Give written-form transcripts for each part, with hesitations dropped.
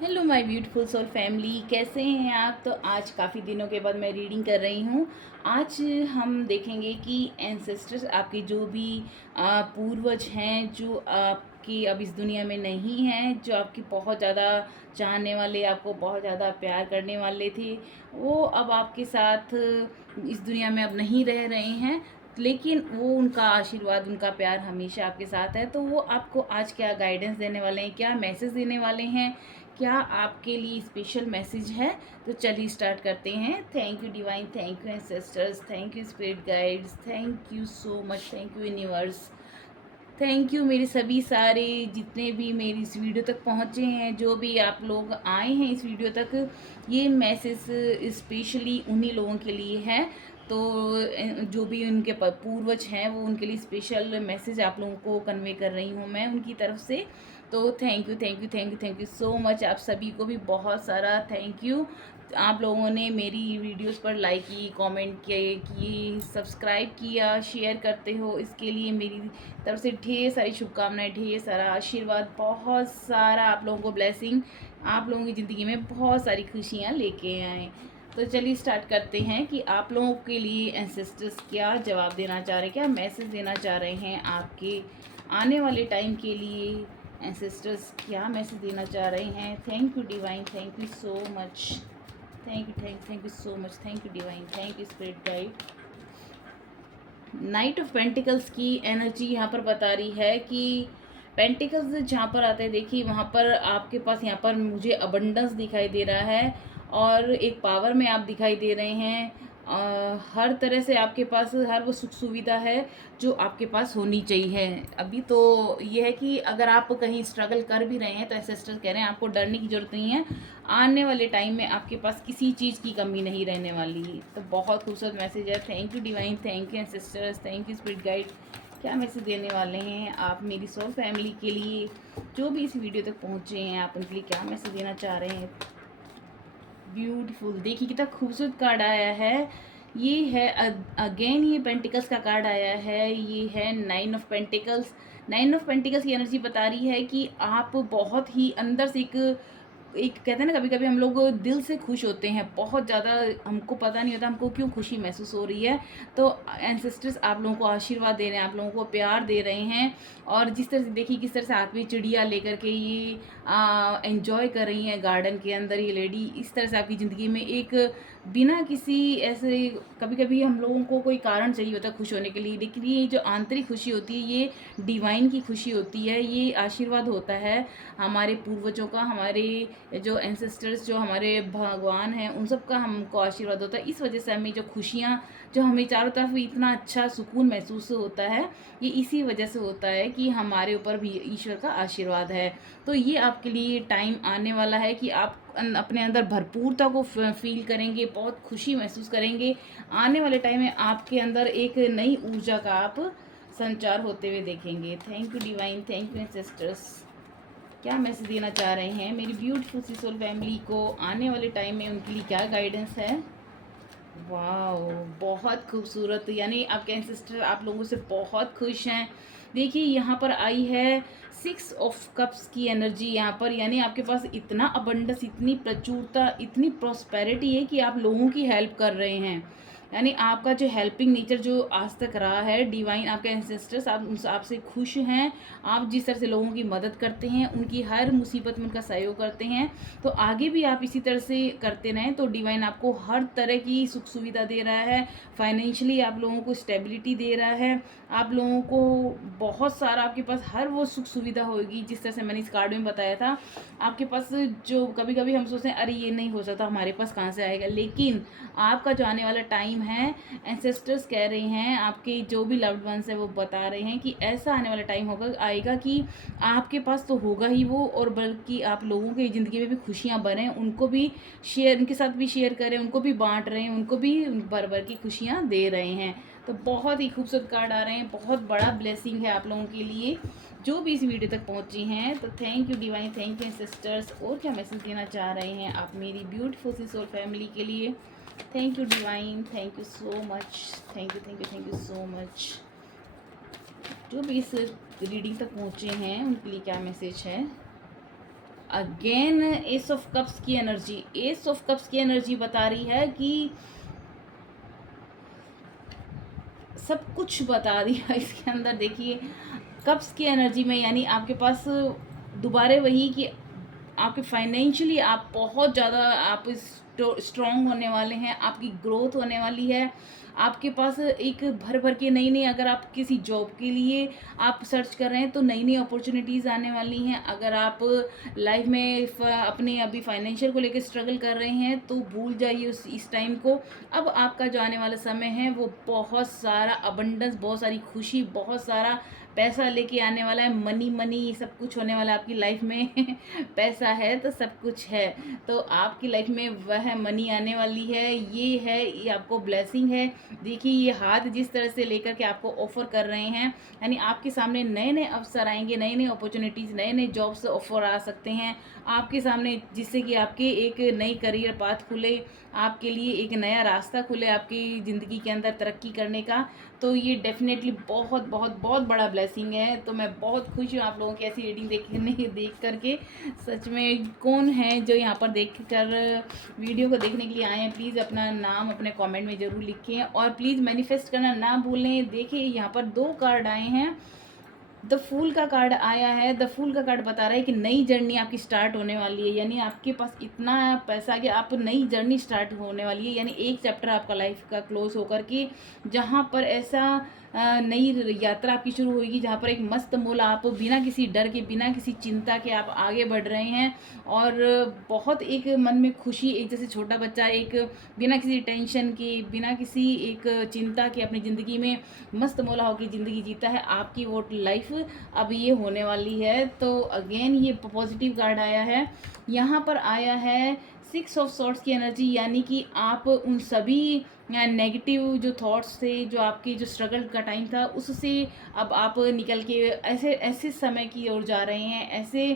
Hello my beautiful soul family, कैसे हैं आप। तो आज काफ़ी दिनों के बाद मैं रीडिंग कर रही हूँ। आज हम देखेंगे कि एंसेस्टर्स आपके जो भी पूर्वज हैं, जो आपकी अब इस दुनिया में नहीं हैं, जो आपकी बहुत ज़्यादा चाहने वाले, आपको बहुत ज़्यादा प्यार करने वाले थे, वो अब आपके साथ इस दुनिया में अब नहीं रह रहे हैं। लेकिन वो उनका आशीर्वाद, उनका प्यार हमेशा आपके साथ है। तो वो आपको आज क्या गाइडेंस देने वाले हैं, क्या मैसेज देने वाले हैं, क्या आपके लिए स्पेशल मैसेज है। तो चलिए स्टार्ट करते हैं। Thank you divine, thank you ancestors, thank you spirit guides, thank you so much, thank you universe, thank you मेरे सभी सारे जितने भी मेरी इस वीडियो तक पहुँचे हैं, जो भी आप लोग आए हैं इस वीडियो तक। ये मैसेज स्पेशली उन्हीं लोगों के लिए है। तो जो भी उनके पूर्वज हैं, वो उनके लिए स्पेशल मैसेज आप लोगों को कन्वे कर रही हूँ मैं उनकी तरफ से। तो thank you, thank you, thank you, thank you so much. आप सभी को भी बहुत सारा थैंक यू। आप लोगों ने मेरी वीडियोस पर लाइक की, कमेंट किए, सब्सक्राइब किया, शेयर करते हो, इसके लिए मेरी तरफ से ढेर सारी शुभकामनाएं, ढेर सारा आशीर्वाद, बहुत सारा आप लोगों को ब्लेसिंग, आप लोगों की ज़िंदगी में बहुत सारी खुशियाँ लेके आए। तो चलिए स्टार्ट करते हैं कि आप लोगों के लिए एंसेस्टर्स क्या जवाब देना चाह रहे हैं, क्या मैसेज देना चाह रहे हैं आपके आने वाले टाइम के लिए। एंसेस्टर्स क्या मैसेज देना चाह रहे हैं। Thank you divine, thank you so much, thank you so much, thank you divine, thank you spirit guide. Night of pentacles की एनर्जी यहाँ पर बता रही है कि पेंटिकल्स जहाँ पर आते हैं, देखिए वहाँ पर आपके पास यहाँ पर मुझे अबंडेंस दिखाई दे रहा है और एक पावर में आप दिखाई दे रहे हैं। हर तरह से आपके पास हर वो सुख सुविधा है जो आपके पास होनी चाहिए। अभी तो ये है कि अगर आप कहीं स्ट्रगल कर भी रहे हैं तो एंसेस्टर्स कह रहे हैं आपको डरने की ज़रूरत नहीं है। आने वाले टाइम में आपके पास किसी चीज़ की कमी नहीं रहने वाली। तो बहुत खूबसूरत मैसेज है। Thank you divine, thank you ancestors, thank you spirit guide. क्या मैसेज देने वाले हैं आप मेरी सोल फैमिली के लिए, जो भी इस वीडियो तक पहुँचे हैं, आप उनके लिए क्या मैसेज देना चाह रहे हैं। ब्यूटीफुल, देखिए कितना खूबसूरत कार्ड आया है। ये है अगेन ये पेंटिकल्स का कार्ड आया है। ये है nine of pentacles. Nine of pentacles की एनर्जी बता रही है कि आप बहुत ही अंदर से एक कहते हैं ना, कभी कभी हम लोग दिल से खुश होते हैं बहुत ज़्यादा, हमको पता नहीं होता हमको क्यों खुशी महसूस हो रही है। तो एंसेस्टर्स आप लोगों को आशीर्वाद दे रहे हैं, आप लोगों को प्यार दे रहे हैं। और जिस तरह से देखिए किस तरह से हाथ में चिड़िया लेकर के ये एंजॉय कर रही हैं गार्डन के अंदर ये लेडी, इस तरह से आपकी ज़िंदगी में एक बिना किसी ऐसे, कभी कभी हम लोगों को कोई कारण चाहिए होता है खुश होने के लिए, लेकिन ये जो आंतरिक खुशी होती है ये डिवाइन की खुशी होती है। ये आशीर्वाद होता है हमारे पूर्वजों का, हमारे जो एंसेस्टर्स, जो हमारे भगवान हैं, उन सब का हमको आशीर्वाद होता है। इस वजह से हमें जो खुशियाँ, जो हमें चारों तरफ इतना अच्छा सुकून महसूस होता है, ये इसी वजह से होता है कि हमारे ऊपर भी ईश्वर का आशीर्वाद है। तो ये आपके लिए टाइम आने वाला है कि आप अपने अंदर भरपूरता को फील करेंगे, बहुत खुशी महसूस करेंगे। आने वाले टाइम में आपके अंदर एक नई ऊर्जा का आप संचार होते हुए देखेंगे। Thank you divine, thank you ancestors. क्या मैसेज देना चाह रहे हैं मेरी ब्यूटीफुल सी सोल फैमिली को आने वाले टाइम में, उनके लिए क्या गाइडेंस है। वाह, बहुत खूबसूरत, यानी आपके एंसेस्टर आप लोगों से बहुत खुश हैं। देखिए यहाँ पर आई है सिक्स ऑफ कप्स की एनर्जी यहाँ पर, यानी आपके पास इतना अबंडेंस, इतनी प्रचुरता, इतनी प्रॉस्पेरिटी है कि आप लोगों की हेल्प कर रहे हैं। यानी आपका जो हेल्पिंग नेचर जो आज तक रहा है, डिवाइन आपके एंसेस्टर्स आप आपसे खुश हैं। आप जिस तरह से लोगों की मदद करते हैं, उनकी हर मुसीबत में उनका सहयोग करते हैं, तो आगे भी आप इसी तरह से करते रहें। तो डिवाइन आपको हर तरह की सुख सुविधा दे रहा है। फाइनेंशियली आप लोगों को स्टेबिलिटी दे रहा है। आप लोगों को बहुत सारा, आपके पास हर वो सुख सुविधा होगी जिस तरह से मैंने इस कार्ड में बताया था। आपके पास जो कभी कभी हम सोचते हैं अरे ये नहीं हो सकता, हमारे पास कहाँ से आएगा, लेकिन आपका जो आने वाला टाइम है, एंसेस्टर्स कह रहे हैं, आपके जो भी लव्ड वंस है वो बता रहे हैं कि ऐसा आने वाला टाइम होगा, आएगा कि आपके पास तो होगा ही वो, और बल्कि आप लोगों की ज़िंदगी में भी खुशियाँ बनें, उनको भी शेयर, उनके साथ भी शेयर करें, उनको भी बांट रहे हैं, उनको भी भर भर की खुशियाँ दे रहे हैं। तो बहुत ही खूबसूरत कार्ड आ रहे हैं, बहुत बड़ा ब्लेसिंग है आप लोगों के लिए जो भी इस वीडियो तक पहुंची हैं। तो thank you divine, thank you sisters. और क्या मैसेज देना चाह रहे हैं आप मेरी ब्यूटीफुल सी सोल फैमिली के लिए। Thank you divine, thank you so much, thank you, thank you, thank you so much. जो भी इस रीडिंग तक पहुँचे हैं उनके लिए क्या मैसेज है। अगेन एस ऑफ कप्स की एनर्जी, एस ऑफ कप्स की एनर्जी बता रही है कि सब कुछ बता दिया इसके अंदर। देखिए कप्स की एनर्जी में यानी आपके पास दोबारा वही कि आपके फाइनेंशियली आप बहुत ज़्यादा आप स्ट्रॉन्ग होने वाले हैं, आपकी ग्रोथ होने वाली है। आपके पास एक भर भर के नई नई, अगर आप किसी जॉब के लिए आप सर्च कर रहे हैं तो नई नई अपॉर्चुनिटीज़ आने वाली हैं। अगर आप लाइफ में अपने अभी फाइनेंशियल को लेकर स्ट्रगल कर रहे हैं तो भूल जाइए उस इस टाइम को। अब आपका जो आने वाला समय है वो बहुत सारा अबंडेंस, बहुत सारी खुशी, बहुत सारा पैसा लेके आने वाला है। मनी मनी सब कुछ होने वाला है आपकी लाइफ में पैसा है तो सब कुछ है, तो आपकी लाइफ में वह मनी आने वाली है। ये है, ये आपको ब्लेसिंग है। देखिए ये हाथ जिस तरह से लेकर के आपको ऑफर कर रहे हैं, यानी आपके सामने नए नए अवसर आएंगे, नए नए अपॉर्चुनिटीज़, नए नए जॉब्स ऑफर आ सकते हैं आपके सामने, जिससे कि आपके एक नई करियर पाथ खुले, आपके लिए एक नया रास्ता खुले आपकी ज़िंदगी के अंदर तरक्की करने का। तो ये डेफिनेटली बहुत बहुत बहुत बड़ा ब्लेसिंग है। तो मैं बहुत खुश हूँ आप लोगों की ऐसी रीडिंग देख करके। सच में कौन है जो यहाँ पर देख कर वीडियो को देखने के लिए आए हैं, प्लीज़ अपना नाम अपने कमेंट में ज़रूर लिखें और प्लीज़ मैनिफेस्ट करना ना भूलें। देखिए यहाँ पर 2 कार्ड आए हैं। द फूल का कार्ड आया है। द फूल का कार्ड बता रहा है कि नई जर्नी आपकी स्टार्ट होने वाली है, यानी आपके पास इतना पैसा कि आप नई जर्नी स्टार्ट होने वाली है, यानी एक चैप्टर आपका लाइफ का क्लोज होकर के जहाँ पर ऐसा नई यात्रा आपकी शुरू होगी जहाँ पर एक मस्त मोल आप बिना किसी डर के, बिना किसी चिंता के आप आगे बढ़ रहे हैं और बहुत एक मन में खुशी, एक जैसे छोटा बच्चा एक बिना किसी टेंशन के, बिना किसी एक चिंता के अपनी ज़िंदगी में मस्त मौला होकर ज़िंदगी जीता है, आपकी वो लाइफ अब ये होने वाली है। तो अगेन ये पॉजिटिव कार्ड आया है। यहाँ पर आया है 6 ऑफ सॉर्ड्स की एनर्जी, यानी कि आप उन सभी नेगेटिव जो थॉट्स थे, जो आपकी जो स्ट्रगल का टाइम था, उससे अब आप निकल के ऐसे ऐसे समय की ओर जा रहे हैं, ऐसे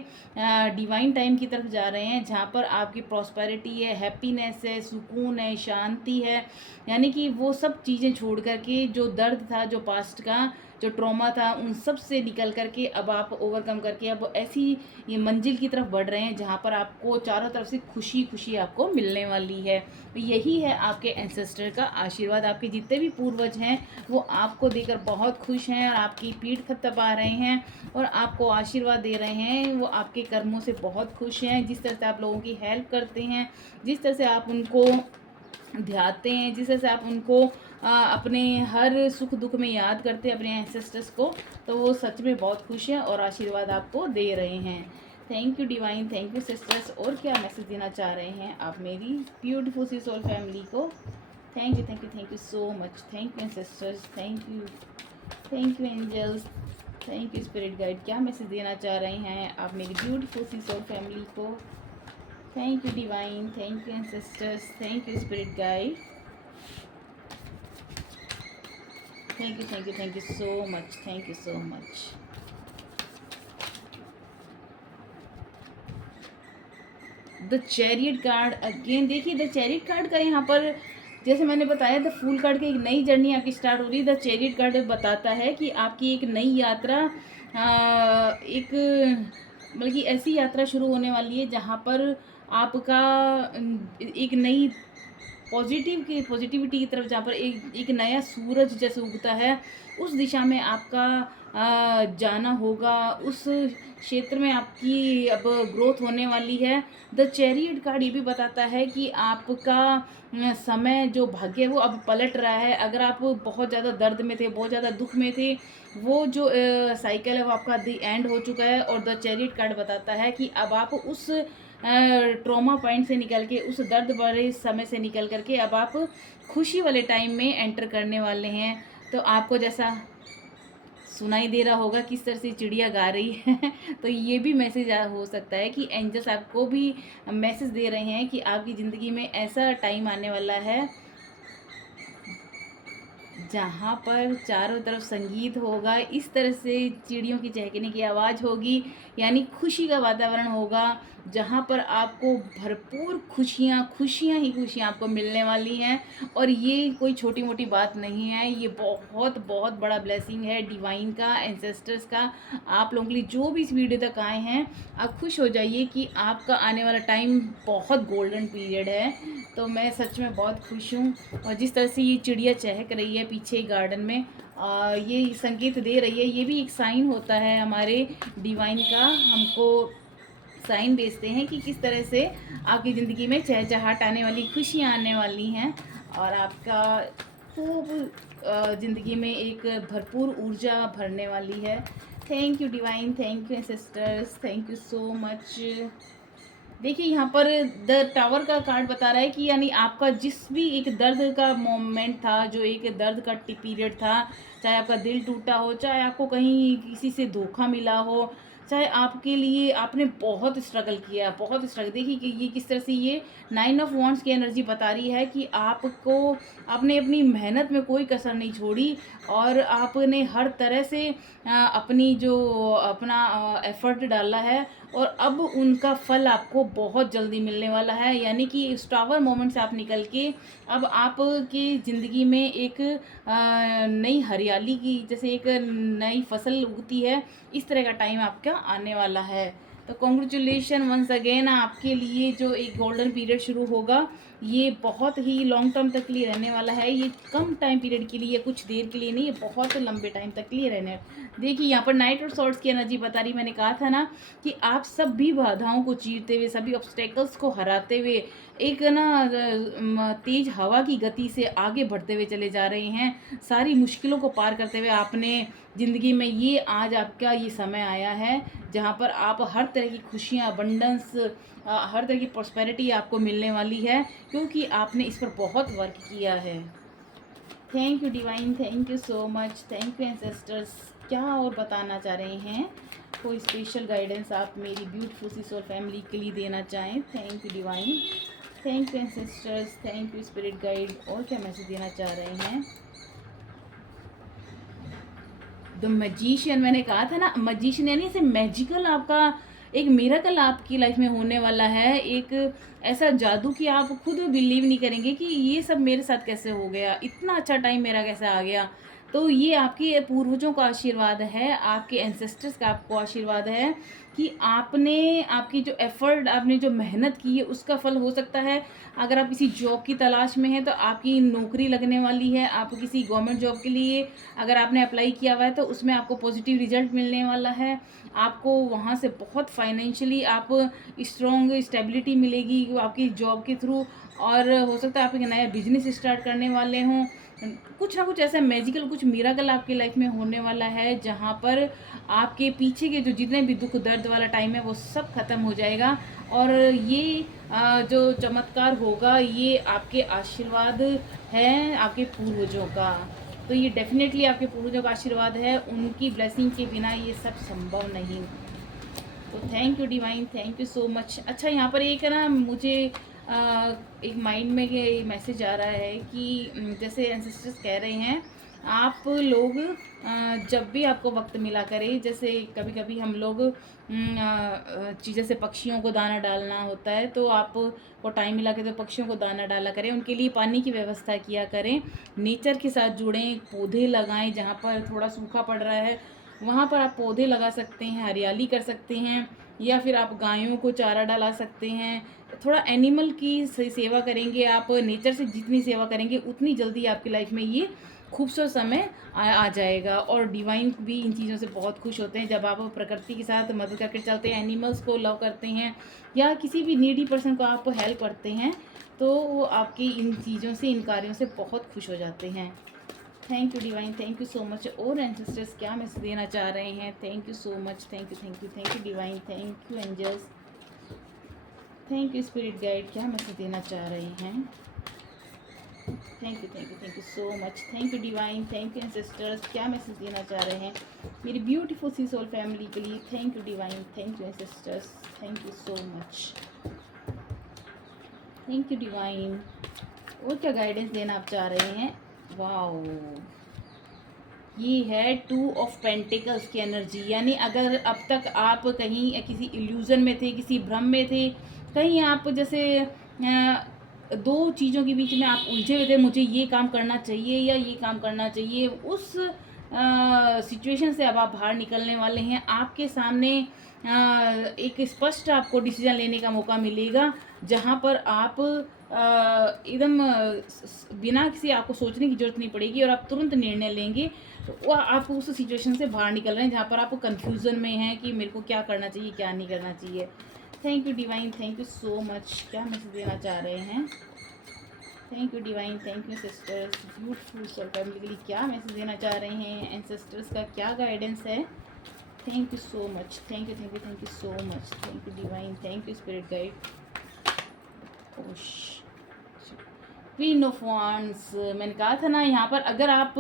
डिवाइन टाइम की तरफ जा रहे हैं जहाँ पर आपकी प्रॉस्पेरिटी है, हैप्पीनेस है, सुकून है, शांति है। यानी कि वो सब चीज़ें छोड़ करके जो दर्द था, जो पास्ट का जो ट्रॉमा था, उन सब से निकल करके अब आप ओवरकम करके अब ऐसी ये मंजिल की तरफ बढ़ रहे हैं जहाँ पर आपको चारों तरफ से खुशी खुशी आपको मिलने वाली है। तो यही है आपके एंसेस्टर का आशीर्वाद। आपके जितने भी पूर्वज हैं वो आपको देकर बहुत खुश हैं और आपकी पीठ थपथपा रहे हैं और आपको आशीर्वाद दे रहे हैं। वो आपके कर्मों से बहुत खुश हैं, जिस तरह से आप लोगों की हेल्प करते हैं, जिस तरह से आप उनको ध्याते हैं, जिस तरह से आप उनको अपने हर सुख दुख में याद करते हैं अपने एंसेस्टर्स को, तो वो सच में बहुत खुश हैं और आशीर्वाद आपको दे रहे हैं। Thank you divine, thank you sisters. और क्या मैसेज देना चाह रहे हैं आप मेरी ब्यूटीफुल सी सोल फैमिली को? Thank you thank you thank you so much. Thank you ancestors, thank you angels, thank you spirit guide. क्या मैसेज देना चाह रहे हैं आप मेरी ब्यूटीफुल सी सोल फैमिली को? Thank you divine, thank you ancestors, thank you spirit guide, thank you so much, thank you so much. The chariot card again. देखिए the chariot card का यहाँ पर जैसे मैंने बताया, द फूल कार्ड की एक नई जर्नी आपकी स्टार्ट हो रही है। द चैरियट कार्ड बताता है कि आपकी एक नई यात्रा एक मतलब कि ऐसी यात्रा शुरू होने वाली है जहाँ पर आपका एक नई पॉजिटिविटी की तरफ, जहाँ पर एक नया सूरज जैसे उगता है, उस दिशा में आपका जाना होगा। उस क्षेत्र में आपकी अब ग्रोथ होने वाली है। द चैरियट कार्ड ये भी बताता है कि आपका समय जो भाग्य है वो अब पलट रहा है। अगर आप बहुत ज़्यादा दर्द में थे, बहुत ज़्यादा दुख में थे, वो जो साइकिल है वो आपका द एंड हो चुका है। और द चैरियट कार्ड बताता है कि अब आप उस ट्रॉमा पॉइंट से निकल के, उस दर्द भरे समय से निकल करके अब आप खुशी वाले टाइम में एंटर करने वाले हैं। तो आपको जैसा सुनाई दे रहा होगा किस तरह से चिड़िया गा रही है तो ये भी मैसेज हो सकता है कि एंजल्स आपको भी मैसेज दे रहे हैं कि आपकी ज़िंदगी में ऐसा टाइम आने वाला है जहाँ पर चारों तरफ संगीत होगा, इस तरह से चिड़ियों की चहकने की आवाज़ होगी, यानी खुशी का वातावरण होगा। जहाँ पर आपको भरपूर खुशियाँ खुशियाँ ही खुशियाँ आपको मिलने वाली हैं। और ये कोई छोटी मोटी बात नहीं है, ये बहुत बहुत बड़ा ब्लेसिंग है डिवाइन का, एंसेस्टर्स का। आप लोगों के लिए जो भी इस वीडियो तक आए हैं, आप खुश हो जाइए कि आपका आने वाला टाइम बहुत गोल्डन पीरियड है। तो मैं सच में बहुत खुश हूँ। और जिस तरह से ये चिड़िया चहक रही है पीछे गार्डन में, ये संकेत दे रही है, ये भी एक साइन होता है हमारे डिवाइन का, हमको साइन भेजते हैं कि किस तरह से आपकी ज़िंदगी में चहचहाट आने वाली, खुशियाँ आने वाली हैं और आपका खूब ज़िंदगी में एक भरपूर ऊर्जा भरने वाली है। Thank you divine, thank you sisters, thank you so much. देखिए यहाँ पर द टावर का कार्ड बता रहा है कि यानी आपका जिस भी एक दर्द का मोमेंट था, जो एक दर्द का पीरियड था, चाहे आपका दिल टूटा हो, चाहे आपको कहीं किसी से धोखा मिला हो, चाहे आपके लिए आपने बहुत स्ट्रगल किया, बहुत स्ट्रगल। देखिए कि ये किस तरह से ये 9 ऑफ वॉन्ड्स की एनर्जी बता रही है कि आपको, आपने अपनी मेहनत में कोई कसर नहीं छोड़ी और आपने हर तरह से अपनी जो अपना एफर्ट डाला है और अब उनका फल आपको बहुत जल्दी मिलने वाला है। यानी कि इस टावर मोमेंट से आप निकल के अब आपकी ज़िंदगी में एक नई हरियाली की, जैसे एक नई फसल उगती है, इस तरह का टाइम आपका आने वाला है। तो कॉन्ग्रेचुलेशन वंस अगेन, आपके लिए जो एक गोल्डन पीरियड शुरू होगा, ये बहुत ही लॉन्ग टर्म तक के लिए रहने वाला है। ये कम टाइम पीरियड के लिए, कुछ देर के लिए नहीं, ये बहुत लंबे टाइम तक के लिए रहने। देखिए यहाँ पर नाइट और सॉर्ड्स की एनर्जी बता रही, मैंने कहा था ना कि आप सभी बाधाओं को चीरते हुए, सभी ऑब्स्टेकल्स को हराते हुए, एक ना तेज हवा की गति से आगे बढ़ते हुए चले जा रहे हैं। सारी मुश्किलों को पार करते हुए आपने ज़िंदगी में, ये आज आपका ये समय आया है जहाँ पर आप हर तरह की खुशियाँ, अबंडेंस, हर तरह की प्रॉस्पेरिटी आपको मिलने वाली है, क्योंकि आपने इस पर बहुत वर्क किया है। Thank you divine, thank you so much, thank you ancestors. क्या और बताना चाह रहे हैं, कोई स्पेशल गाइडेंस आप मेरी ब्यूटीफुल सी सोल फैमिली के लिए देना चाहें? Thank you divine, thank you ancestors, thank you spirit guide. और क्या मैसेज देना चाह रहे हैं? द मैजिशियन, मैंने कहा था ना, मैजिशियन यानी ऐसे मैजिकल, आपका एक मिरेकल आपकी लाइफ में होने वाला है। एक ऐसा जादू कि आप खुद बिलीव नहीं करेंगे कि ये सब मेरे साथ कैसे हो गया, इतना अच्छा टाइम मेरा कैसे आ गया। तो ये आपके पूर्वजों का आशीर्वाद है, आपके एंसेस्टर्स का आपको आशीर्वाद है कि आपने, आपकी जो एफर्ट, आपने जो मेहनत की है, उसका फल हो सकता है। अगर आप किसी जॉब की तलाश में हैं तो आपकी नौकरी लगने वाली है। आप किसी गवर्नमेंट जॉब के लिए अगर आपने अप्लाई किया हुआ है तो उसमें आपको पॉजिटिव रिजल्ट मिलने वाला है। आपको वहाँ से बहुत फाइनेंशियली आप स्ट्रॉन्ग स्टेबिलिटी मिलेगी आपकी जॉब के थ्रू। और हो सकता है आप एक नया बिजनेस स्टार्ट करने वाले हों। कुछ ना कुछ ऐसा मैजिकल, कुछ मिराकल आपकी लाइफ में होने वाला है, जहाँ पर आपके पीछे के जो जितने भी दुख दर्द वाला टाइम है वो सब खत्म हो जाएगा। और ये जो चमत्कार होगा, ये आपके आशीर्वाद है, आपके पूर्वजों का। तो ये डेफिनेटली आपके पूर्वजों का आशीर्वाद है, उनकी ब्लेसिंग के बिना ये सब संभव नहीं। तो thank you divine, thank you so much. अच्छा यहाँ पर एक है ना, मुझे एक माइंड में ये मैसेज आ रहा है कि जैसे एंसेस्टर्स कह रहे हैं, आप लोग जब भी आपको वक्त मिला करे, जैसे कभी कभी हम लोग जैसे पक्षियों को दाना डालना होता है, तो आपको टाइम मिला के तो पक्षियों को दाना डाला करें, उनके लिए पानी की व्यवस्था किया करें, नेचर के साथ जुड़ें, पौधे लगाएं। जहाँ पर थोड़ा सूखा पड़ रहा है वहाँ पर आप पौधे लगा सकते हैं, हरियाली कर सकते हैं, या फिर आप गायों को चारा डाला सकते हैं। थोड़ा एनिमल की सेवा करेंगे आप, नेचर से जितनी सेवा करेंगे उतनी जल्दी आपकी लाइफ में ये खूबसूरत समय आ जाएगा। और डिवाइन भी इन चीज़ों से बहुत खुश होते हैं जब आप प्रकृति के साथ मदद करके चलते हैं, एनिमल्स को लव करते हैं, या किसी भी नीडी पर्सन को आप हेल्प करते हैं, तो वो आपकी इन चीज़ों से, इन कार्यों से बहुत खुश हो जाते हैं। Thank you divine, thank you so much. और एंसेस्टर्स क्या मैसेज देना चाह रहे हैं? Thank you so much, thank you, thank you, thank you divine, thank you angels, thank you spirit guide, क्या मैसेज देना चाह रहे हैं? Thank you, thank you, thank you so much, thank you divine, thank you ancestors, क्या message देना चाह रहे हैं मेरी ब्यूटीफुल सी सोल फैमिली के लिए? Thank you divine, thank you ancestors, thank you so much, thank you divine. और क्या गाइडेंस देना आप चाह रहे हैं? वाओ, ये है टू ऑफ पेंटिकल्स की एनर्जी, यानी अगर अब तक आप कहीं किसी इल्यूज़न में थे, किसी भ्रम में थे, कहीं आप जैसे दो चीज़ों के बीच में आप उलझे हुए थे, मुझे ये काम करना चाहिए या ये काम करना चाहिए, उस सिचुएशन से अब आप बाहर निकलने वाले हैं। आपके सामने एक स्पष्ट आपको डिसीजन लेने का मौका मिलेगा, जहाँ पर आप एकदम बिना किसी आपको सोचने की ज़रूरत नहीं पड़ेगी और आप तुरंत निर्णय लेंगे। तो वो आप उस सिचुएशन से बाहर निकल रहे हैं जहाँ पर आप कन्फ्यूज़न में हैं कि मेरे को क्या करना चाहिए, क्या नहीं करना चाहिए। Thank you divine, thank you so much. क्या मैसेज देना चाह रहे हैं? Thank you divine, thank you sisters, beautiful soul family के लिए क्या मैसेज देना चाह रहे हैं? एंसेस्टर्स का क्या गाइडेंस है? Thank you so much, thank you thank you thank you so much, thank you divine, thank you spirit guide. ओश क्वीन ऑफ वांड्स, मैंने कहा था ना, यहाँ पर अगर आप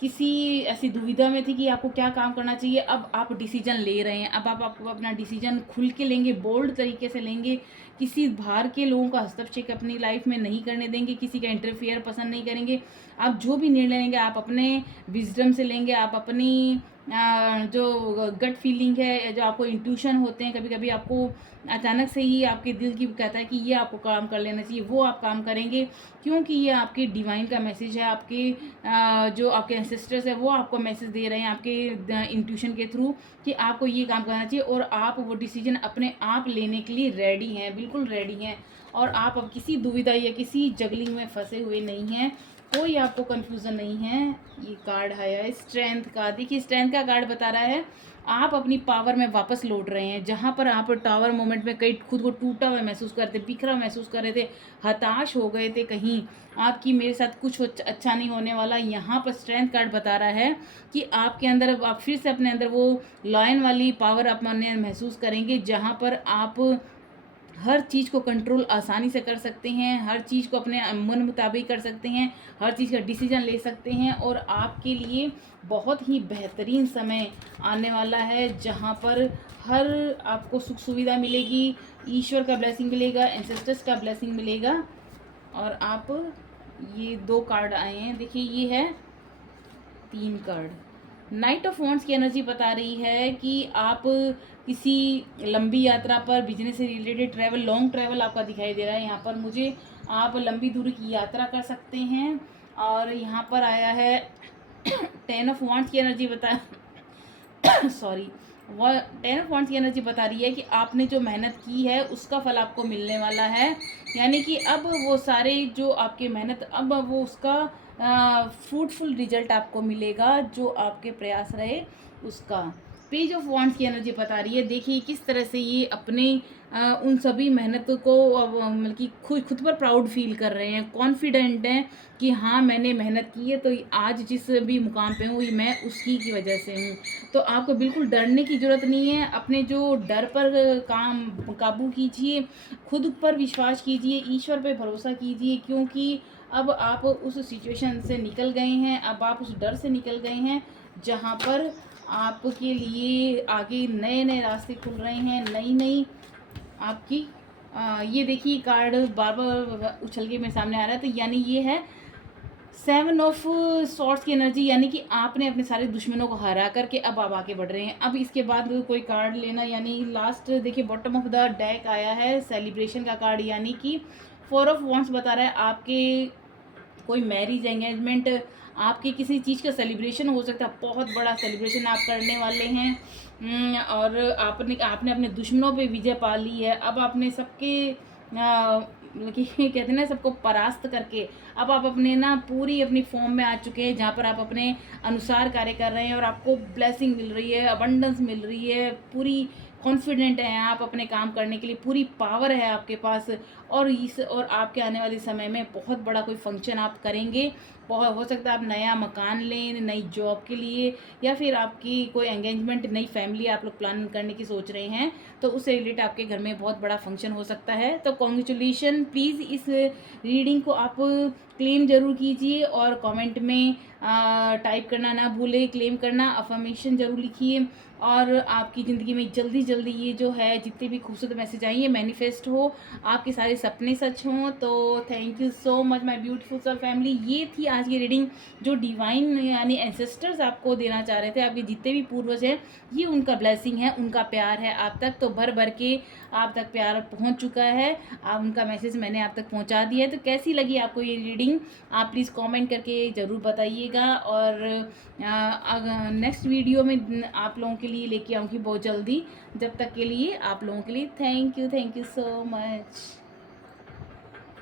किसी ऐसी दुविधा में थी कि आपको क्या काम करना चाहिए, अब आप डिसीजन ले रहे हैं। अब आप अपना डिसीजन खुल के लेंगे, बोल्ड तरीके से लेंगे, किसी बाहर के लोगों का हस्तक्षेप अपनी लाइफ में नहीं करने देंगे, किसी का इंटरफेयर पसंद नहीं करेंगे। आप जो भी निर्णय लेंगे आप अपने विजडम से लेंगे, आप अपनी जो गट फीलिंग है, जो आपको इंट्यूशन होते हैं, कभी कभी आपको अचानक से ही आपके दिल की कहता है कि ये आपको काम कर लेना चाहिए, वो आप काम करेंगे, क्योंकि ये आपके डिवाइन का मैसेज है। आपके जो आपके एंसेस्टर्स है वो आपको मैसेज दे रहे हैं आपके इंट्यूशन के थ्रू कि आपको ये काम करना चाहिए, और आप वो डिसीजन अपने आप लेने के लिए रेडी हैं, बिल्कुल रेडी हैं। और आप अब किसी दुविधा या किसी जगलिंग में फंसे हुए नहीं हैं, कोई आपको कंफ्यूजन नहीं है। ये कार्ड है स्ट्रेंथ का, देखिए स्ट्रेंथ का कार्ड बता रहा है आप अपनी पावर में वापस लौट रहे हैं। जहाँ पर आप टावर मोमेंट में कई खुद को टूटा हुआ महसूस करते, बिखरा महसूस कर रहे थे, हताश हो गए थे, कहीं आपकी मेरे साथ कुछ अच्छा नहीं होने वाला, यहाँ पर स्ट्रेंथ कार्ड बता रहा है कि आपके अंदर आप फिर से अपने अंदर वो लॉयन वाली पावर अपने महसूस करेंगे, जहाँ पर आप हर चीज़ को कंट्रोल आसानी से कर सकते हैं, हर चीज़ को अपने मन मुताबिक कर सकते हैं, हर चीज़ का डिसीजन ले सकते हैं। और आपके लिए बहुत ही बेहतरीन समय आने वाला है, जहाँ पर हर आपको सुख सुविधा मिलेगी, ईश्वर का ब्लेसिंग मिलेगा, एंसेस्टर्स का ब्लेसिंग मिलेगा। और आप ये 2 कार्ड आए हैं, देखिए ये है 3 कार्ड। नाइट ऑफ वॉन्ड्स की एनर्जी बता रही है कि आप किसी लंबी यात्रा पर, बिजनेस से रिलेटेड ट्रैवल, लॉन्ग ट्रैवल आपका दिखाई दे रहा है। यहाँ पर मुझे आप लंबी दूरी की यात्रा कर सकते हैं। और यहाँ पर आया है 10 ऑफ वॉन्ड्स की एनर्जी बता सॉरी, वो 10 ऑफ वॉन्ड्स की एनर्जी बता रही है कि आपने जो मेहनत की है उसका फल आपको मिलने वाला है। यानी कि अब वो सारे जो आपके मेहनत, अब वो उसका फ्रूटफुल रिजल्ट आपको मिलेगा, जो आपके प्रयास रहे उसका। पेज ऑफ वॉन्ड्स की एनर्जी बता रही है, देखिए किस तरह से ये अपने उन सभी मेहनत को मतलब कि खुद पर प्राउड फील कर रहे हैं, कॉन्फिडेंट हैं कि हाँ मैंने मेहनत की है, तो आज जिस भी मुकाम पे हूँ मैं उसी की वजह से हूँ। तो आपको बिल्कुल डरने की ज़रूरत नहीं है। अपने जो डर पर काम काबू कीजिए, खुद पर विश्वास कीजिए, ईश्वर पे भरोसा कीजिए, क्योंकि अब आप उस सिचुएशन से निकल गए हैं, अब आप उस डर से निकल गए हैं, जहाँ पर आपके लिए आगे नए नए रास्ते खुल रहे हैं, नई नई आपकी ये देखिए कार्ड बार बार उछल के मेरे सामने आ रहा है, तो यानी ये है 7 ऑफ सॉर्ड्स की एनर्जी, यानी कि आपने अपने सारे दुश्मनों को हरा करके अब आप आगे बढ़ रहे हैं। अब इसके बाद कोई कार्ड लेना, यानी लास्ट देखिए बॉटम ऑफ द डेक आया है सेलिब्रेशन का कार्ड, यानी कि 4 ऑफ वॉन्ड्स बता रहा है आपके कोई मैरिज एंगेजमेंट, आपके किसी चीज़ का सेलिब्रेशन हो सकता है, बहुत बड़ा सेलिब्रेशन आप करने वाले हैं। और आपने आपने अपने दुश्मनों पे विजय पा ली है। अब आपने सबके मतलब कि कहते हैं ना, सबको परास्त करके अब आप अपने ना पूरी अपनी फॉर्म में आ चुके हैं, जहाँ पर आप अपने अनुसार कार्य कर रहे हैं और आपको ब्लेसिंग मिल रही है, अबंडेंस मिल रही है, पूरी कॉन्फिडेंट हैं आप अपने काम करने के लिए, पूरी पावर है आपके पास। और आपके आने वाले समय में बहुत बड़ा कोई फंक्शन आप करेंगे, बहुत हो सकता है आप नया मकान लें, नई जॉब के लिए, या फिर आपकी कोई एंगेजमेंट, नई फैमिली आप लोग प्लान करने की सोच रहे हैं, तो उससे रिलेटेड आपके घर में बहुत बड़ा फंक्शन हो सकता है। तो कॉन्ग्रेचुलेशन, प्लीज़ इस रीडिंग को आप क्लेम ज़रूर कीजिए और कमेंट में टाइप करना ना भूलें, क्लेम करना, अफर्मेशन ज़रूर लिखिए और आपकी ज़िंदगी में जल्दी जल्दी ये जो है जितने भी खूबसूरत मैसेज आएंगे मैनिफेस्ट हो, आपके सारे सपने सच हों। तो thank you so much my beautiful soul family. ये थी आज की रीडिंग जो डिवाइन यानी एंसेस्टर्स आपको देना चाह रहे थे। आपके जितने भी पूर्वज हैं, ये उनका ब्लेसिंग है, उनका प्यार है आप तक। तो भर भर के आप तक प्यार पहुंच चुका है, आप उनका मैसेज मैंने आप तक पहुंचा दिया है। तो कैसी लगी आपको ये रीडिंग, आप प्लीज़ कमेंट करके ज़रूर बताइएगा। और नेक्स्ट वीडियो में आप लोगों के लिए लेके आऊँगी बहुत जल्दी। जब तक के लिए आप लोगों के लिए थैंक यू सो मच।